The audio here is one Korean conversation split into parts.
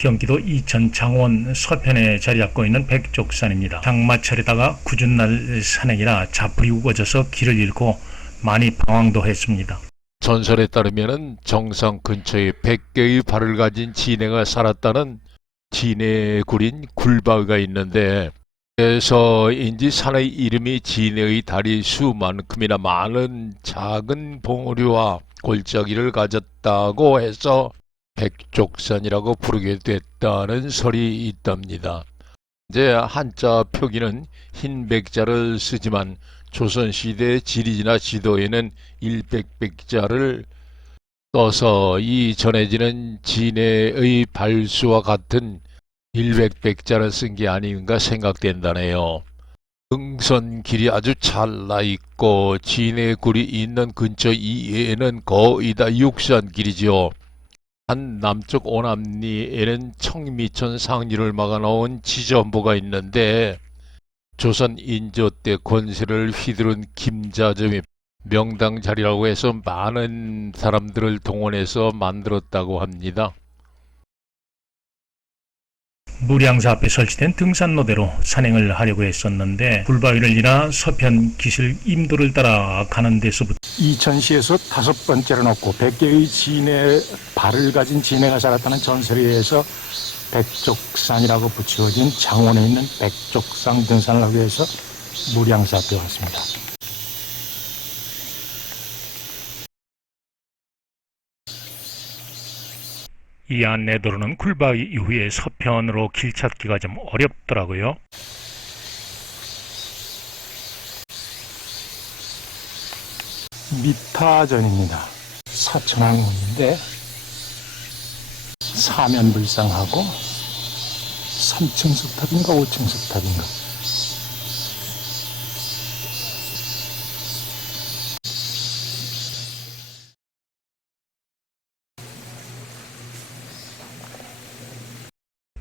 경기도 이천 장원 서편에 자리 잡고 있는 백족산입니다. 장마철에다가 궂은 날 산행이라 자풀이 우거져서 길을 잃고 많이 방황도 했습니다. 전설에 따르면은 정상 근처에 100개의 발을 가진 진해가 살았다는 진해에 구린 굴바위가 있는데 그래서인지 산의 이름이 진해의 다리 수만큼이나 많은 작은 봉우리와 골짜기를 가졌다고 해서 백족산이라고 부르게 됐다는 설이 있답니다. 이제 한자 표기는 흰 백자를 쓰지만 조선시대 지리지나 지도에는 일백백자를 써서 이 전해지는 진해의 발수와 같은 일백백자를 쓴 게 아닌가 생각된다네요. 등선 길이 아주 찰나 있고 진해굴이 있는 근처 이에는 거의 다 육산 길이지요. 한 남쪽 오남리에는 청미천 상류를 막아놓은 지점보가 있는데 조선 인조 때 권세를 휘두른 김자점이 명당 자리라고 해서 많은 사람들을 동원해서 만들었다고 합니다. 무량사 앞에 설치된 등산로대로 산행을 하려고 했었는데 불바위를 지나 서편 기실 임도를 따라 가는 데서부터 이천시에서 다섯 번째로 높고 100개의 진해 발을 가진 진해가 살았다는 전설에 의해서 백족산이라고 붙여진 장원에 있는 백족산 등산을 하기 위해서 무량사 앞에 왔습니다. 이 안내도로는 굴바위 이후에 서편으로 길 찾기가 좀 어렵더라고요. 미타전입니다. 사천왕궁인데 사면불상하고 3층 석탑인가 5층 석탑인가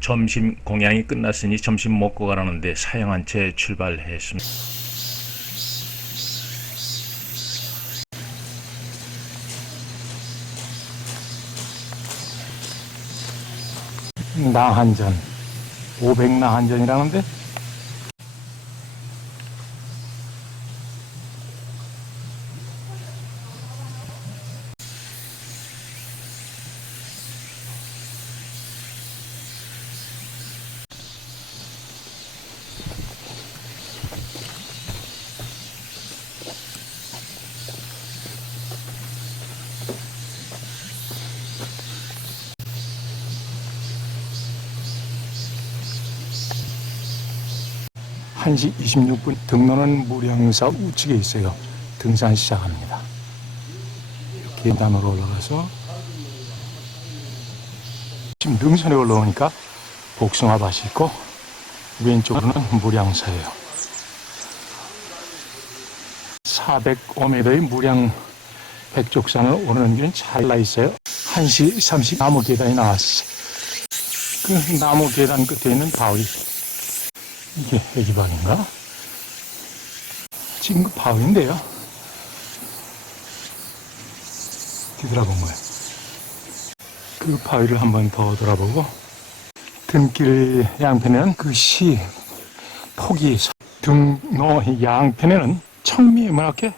점심 공양이 끝났으니 점심 먹고 가라는데 사양한 채 출발했습니다. 나 한전 500나 한전이라는데 한시 26분 등로는 무량사 우측에 있어요. 등산 시작합니다. 계단으로 올라가서 지금 능선에 올라오니까 복숭아밭이 있고 왼쪽으로는 무량사예요. 405m의 무량 백족산을 오르는 길은 잘나 있어요. 1시 30 나무 계단이 나왔어. 그 나무 계단 끝에 있는 바위 이게 애기방인가? 지금 그 바위인데요. 뒤돌아본 거예요. 그 바위를 한번 더 돌아보고 등길 양편에는 그시 폭이 등로 양편에는 청미문학회에서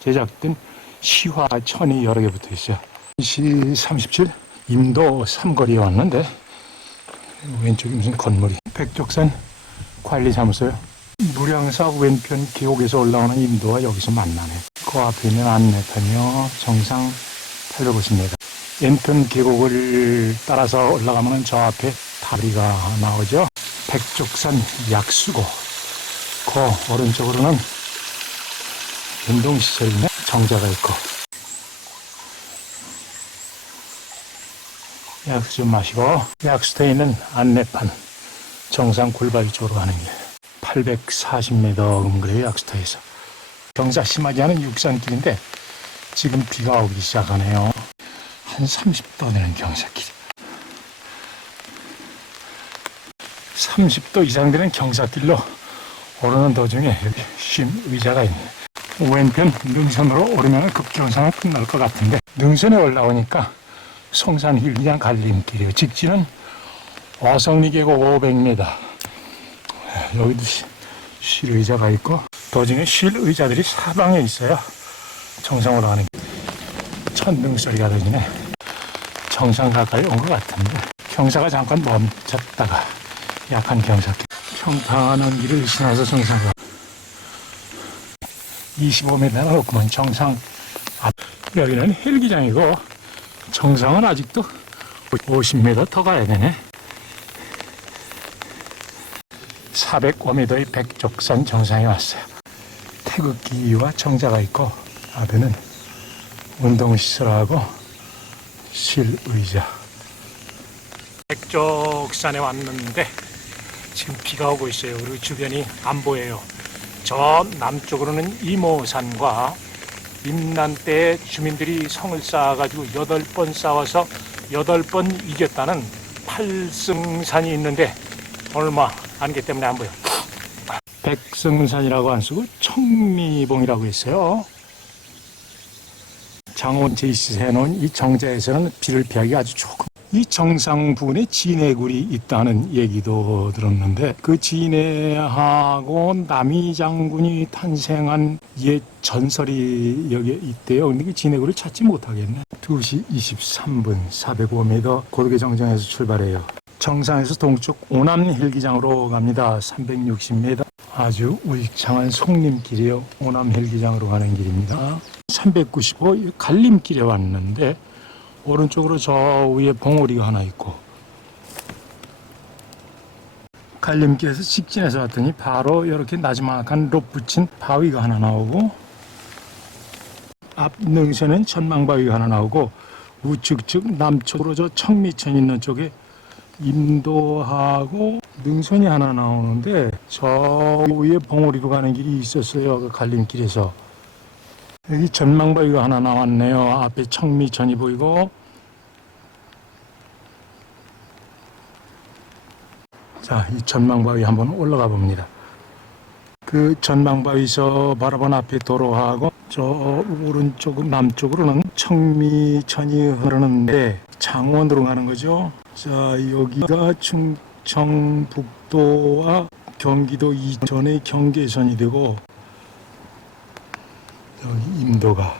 제작된 시화 천이 여러 개 붙어 있어요. 시 37 임도 삼거리에 왔는데 왼쪽에 무슨 건물이? 백족산 관리사무소요. 무량사 왼편 계곡에서 올라오는 인도와 여기서 만나네. 그 앞에 있는 안내편이요. 정상 850m 왼편 계곡을 따라서 올라가면 저 앞에 다리가 나오죠. 백족산 약수고. 그 오른쪽으로는 운동시설이네. 정자가 있고 약수 좀 마시고 약수터에 있는 안내판 정상 굴바위 쪽으로 가는 길. 840m 음그래요 약수터에서. 경사 심하지 않은 육산길인데 지금 비가 오기 시작하네요. 한 30도 되는 경사길. 30도 이상 되는 경사길로 오르는 도중에 여기 쉼 의자가 있네. 왼편 능선으로 오르면 급경사는 끝날 것 같은데 능선에 올라오니까 송산 힐기장 갈림길이에요. 직진은 어성리 계곡 500m. 여기도 시- 쉴 의자가 있고 도중에 쉴 의자들이 사방에 있어요. 정상으로 가는 길. 천둥 소리가 들리네. 정상 가까이 온 것 같은데 경사가 잠깐 멈췄다가 약한 경사길. 평탄한 길을 지나서 정상 가. 25m나 높구만 정상 앞. 여기는 헬기장이고 정상은 아직도 50m 더 가야 되네. 405m의 백족산 정상에 왔어요. 태극기와 정자가 있고 앞에는 운동시설하고 실의자. 백족산에 왔는데 지금 비가 오고 있어요. 그리고 주변이 안 보여요. 저 남쪽으로는 이모산과 임난 때 주민들이 성을 쌓아가지고 여덟 번 싸워서 여덟 번 이겼다는 팔승산이 있는데 얼마 안기 때문에 안 보여. 백승산이라고 안 쓰고 청미봉이라고 했어요. 장원 제이스 해놓은 이 정자에서는 비를 피하기 아주 조금. 이 정상 부근에 진해굴이 있다는 얘기도 들었는데 그 진해하고 남이 장군이 탄생한 옛 전설이 여기에 있대요. 근데 그 진해굴을 찾지 못하겠네. 2시 23분 405m 고르게 정정에서 출발해요. 정상에서 동쪽 오남 헬기장으로 갑니다. 360m. 아주 울창한 송림길이요. 오남 헬기장으로 가는 길입니다. 395 갈림길에 왔는데 오른쪽으로 저 위에 봉우리가 하나 있고 갈림길에서 직진해서 왔더니 바로 이렇게 나지막한 롭 붙인 바위가 하나 나오고 앞 능선엔 전망바위가 하나 나오고 우측 즉 남쪽으로 저 청미천 있는 쪽에 임도하고 능선이 하나 나오는데 저 위에 봉우리로 가는 길이 있었어요. 그 갈림길에서. 여기 전망바위가 하나 나왔네요. 앞에 청미천이 보이고. 자, 이 전망바위 한번 올라가 봅니다. 그 전망바위에서 바라본 앞에 도로하고 저 오른쪽 남쪽으로는 청미천이 흐르는데 창원으로 가는 거죠. 자, 여기가 충청북도와 경기도 이전의 경계선이 되고 여기 임도가.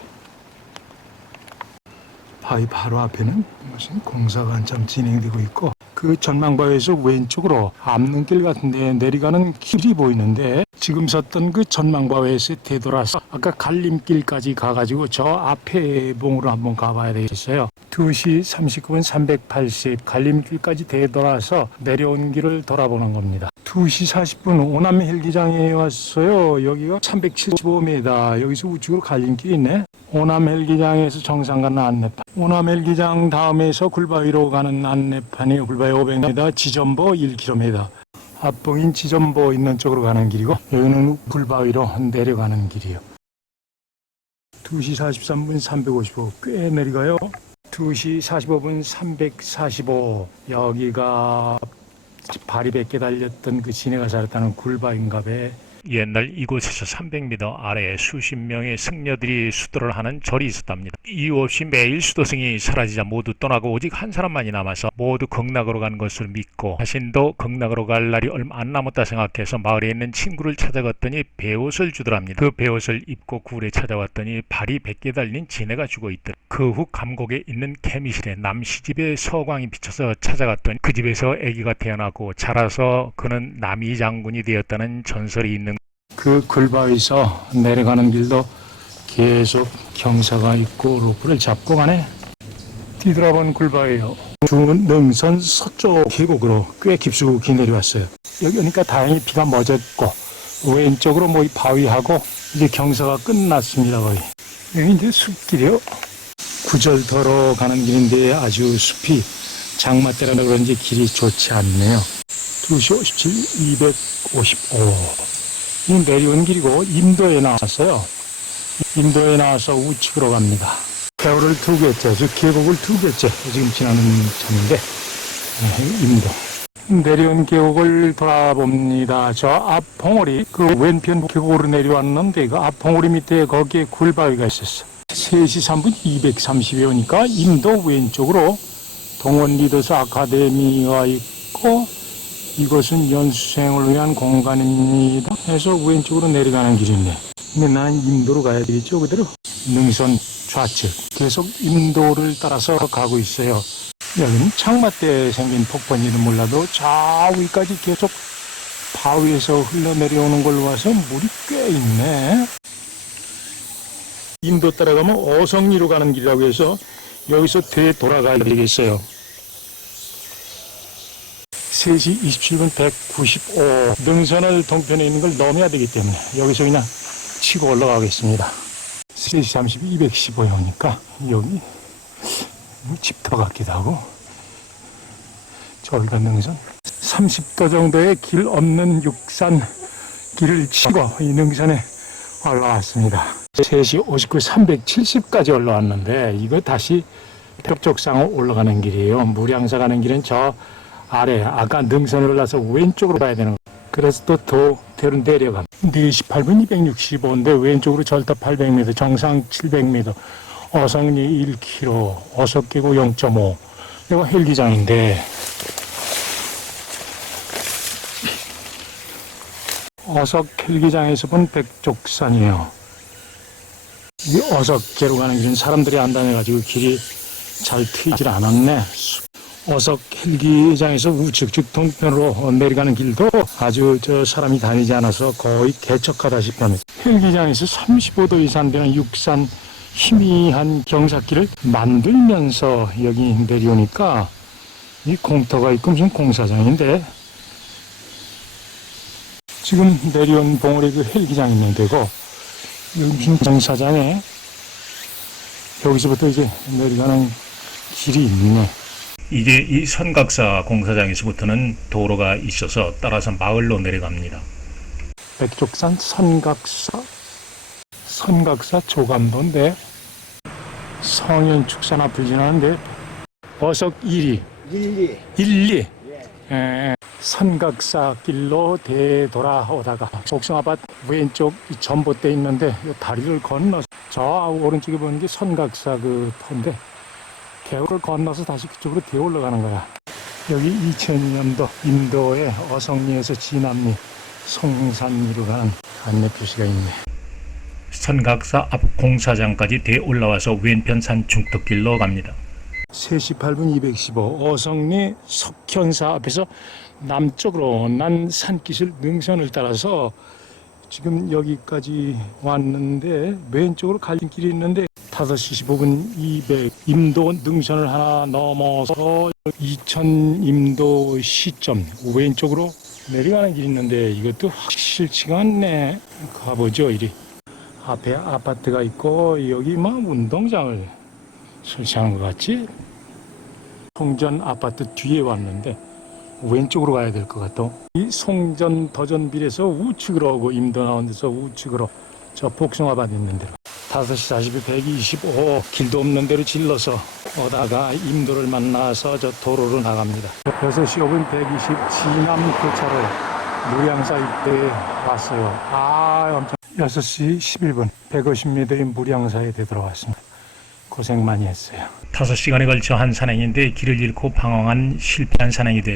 바위 바로 앞에는 무슨 공사가 한참 진행되고 있고 그 전망바위에서 왼쪽으로 암릉길 같은 데 내려가는 길이 보이는데 지금 섰던 그 전망바위에서 되돌아서 아까 갈림길까지 가가지고 저 앞에 봉으로 한번 가봐야 되겠어요. 2시 39분 380 갈림길까지 되돌아서 내려온 길을 돌아보는 겁니다. 2시 40분 오남 헬기장에 왔어요. 여기가 375m. 여기서 우측으로 갈림길이 있네. 오남 헬기장에서 정상 가는 안내판. 오남 헬기장 다음에서 굴바위로 가는 안내판이 굴바위 500m, 지점보 1km. 앞봉인 지점보 있는 쪽으로 가는 길이고 여기는 굴바위로 내려가는 길이요. 2시 43분 355. 꽤 내려가요. 2시 45분 345. 여기가 발이 100개 달렸던 그 진해가 살았다는 굴바인가 배. 옛날 이곳에서 300m 아래에 수십 명의 승려들이 수도를 하는 절이 있었답니다. 이유 없이 매일 수도승이 사라지자 모두 떠나고 오직 한 사람만이 남아서 모두 극락으로 간 것을 믿고 자신도 극락으로 갈 날이 얼마 안 남았다 생각해서 마을에 있는 친구를 찾아갔더니 배옷을 주더랍니다. 그 배옷을 입고 굴에 찾아왔더니 발이 100개 달린 진해가 죽어 있더라. 그 후 감곡에 있는 개미실에 남시 집에 서광이 비쳐서 찾아갔더니 그 집에서 아기가 태어나고 자라서 그는 남이 장군이 되었다는 전설이 있는 그 굴바위에서 내려가는 길도 계속 경사가 있고 로프를 잡고 가네. 뒤돌아본 굴바위요. 중능선 서쪽 계곡으로 꽤 깊숙이 내려왔어요. 여기 오니까 다행히 비가 멎었고 왼쪽으로 뭐이 바위하고 이제 경사가 끝났습니다 거의. 여기 이제 숲길이요. 구절터로 가는 길인데 아주 숲이 장마 때라서 그런지 길이 좋지 않네요. 2시 57, 255. 이 내려온 길이고 임도에 나왔어요. 임도에 나와서 우측으로 갑니다. 세월을 두 개째, 즉 계곡을 두 개째 지금 지나는 참인데 네, 임도. 내려온 계곡을 돌아봅니다. 저 앞 봉우리 그 왼편 계곡으로 내려왔는데 그 앞 봉우리 밑에 거기에 굴바위가 있었어. 3시 3분 230에 오니까 인도 왼쪽으로 동원 리더스 아카데미가 있고 이것은 연수생을 위한 공간입니다. 해서 왼쪽으로 내려가는 길이네. 근데 나는 임도로 가야 되겠죠, 그대로? 능선 좌측. 계속 임도를 따라서 가고 있어요. 여기는 창마 때 생긴 폭포인지는 몰라도 저 위까지 계속 바위에서 흘러내려오는 걸로 봐서 물이 꽤 있네. 인도 따라가면 어성리로 가는 길이라고 해서 여기서 되돌아가야 되겠어요. 3시 27분 195 능선을 동편에 있는 걸 넘어야 되기 때문에 여기서 그냥 치고 올라가겠습니다. 3시 32, 215에 오니까 여기 집터 같기도 하고 저기가 능선 30도 정도의 길 없는 육산 길을 치고 이 능선에 올라왔습니다. 3시 59, 370까지 올라왔는데 이거 다시 벽족상으로 올라가는 길이에요. 무량사 가는 길은 저 아래 아까 능선을 올라서 왼쪽으로 가야 되는 거. 그래서 또더 대로 내려갑니다. 4시 8분 265인데 왼쪽으로 절대 800m, 정상 700m, 어성리 1km, 어석계고 0.5. 이거 헬기장인데 어석 헬기장에서 본 백족산이에요. 이 어석계로 가는 길은 사람들이 안 다녀가지고 길이 잘 트이질 않았네. 어석 헬기장에서 우측 즉 동편으로 내려가는 길도 아주 저 사람이 다니지 않아서 거의 개척하다시피 합니다. 헬기장에서 35도 이상 되는 육산 희미한 경사길을 만들면서 여기 내려오니까 이 공터가 있고 무슨 공사장인데 지금 내려온 봉우리 그 헬기장 있는 데고 여기 무슨 공사장에 여기서부터 이제 내려가는 길이 있네. 이제 이 선각사 공사장에서부터는 도로가 있어서 따라서 마을로 내려갑니다. 백족산 선각사 선각사 조감도인데 성현축산 앞을 지나는데 어석 1위 일리. 1, 2 예, 선각사 길로 되돌아오다가 복숭아밭 왼쪽 이 전봇대 있는데 이 다리를 건너서 저 오른쪽에 보는 게 선각사 그 터인데 개울을 건너서 다시 그쪽으로 되어 올라가는 거야 여기 2002년도 인도의 어성리에서 진암리 송산리로 가는 안내 표시가 있네 선각사 앞 공사장까지 대 올라와서 왼편 산 중턱길로 갑니다. 3시 8분 215 어성리 석현사 앞에서 남쪽으로 난 산기슭 능선을 따라서 지금 여기까지 왔는데 왼쪽으로 갈린 길이 있는데 5시 15분 200 임도 능선을 하나 넘어서 2000 임도 시점 왼쪽으로 내려가는 길이 있는데 이것도 확실치가 않네 가보죠 이리 앞에 아파트가 있고 여기 막 운동장을 설치하는 것 같지? 송전 아파트 뒤에 왔는데 왼쪽으로 가야 될 것 같아. 이 송전 더전빌에서 우측으로 오고 임도 나온 데서 우측으로 저 복숭아밭 있는 데로 5시 40분 125 길도 없는 데로 질러서 오다가 임도를 만나서 저 도로로 나갑니다. 6시 5분 120 진암 교차로 무량사 입대에 왔어요. 아 엄청 6시 11분 150m의 무량사에 되돌아왔습니다. 고생 많이 했어요. 5시간에 걸쳐 한 산행인데 길을 잃고 방황한 실패한 산행이 돼서